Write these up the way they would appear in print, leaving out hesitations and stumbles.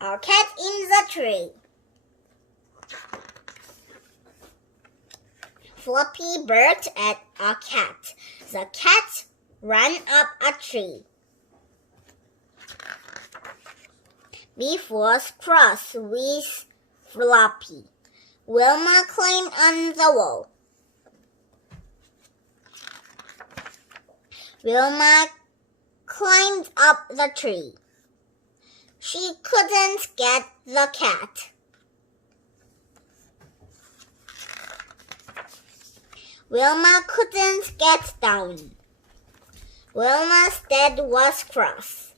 A cat in the tree. Floppy barked at a cat. The cat ran up a tree. Beef was cross with Floppy. Wilma climbed on the wall. Wilma climbed up the tree. She couldn't get the cat. Wilma couldn't get down. Wilma's dad was cross.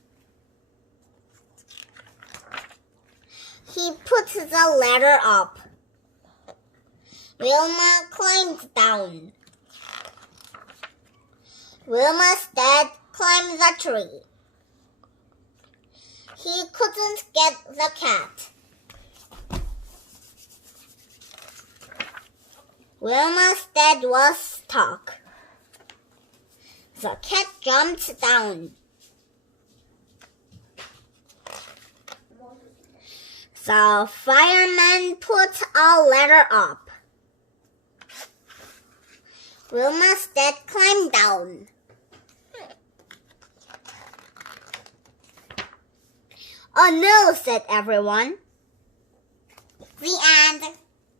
He put the ladder up. Wilma climbed down. Wilma's dad climbed the tree. He couldn't get the cat. Wilma's dad was stuck. The cat jumped down. The fireman put a ladder up. Wilma's dad climbed down. "Oh no," said everyone. The end.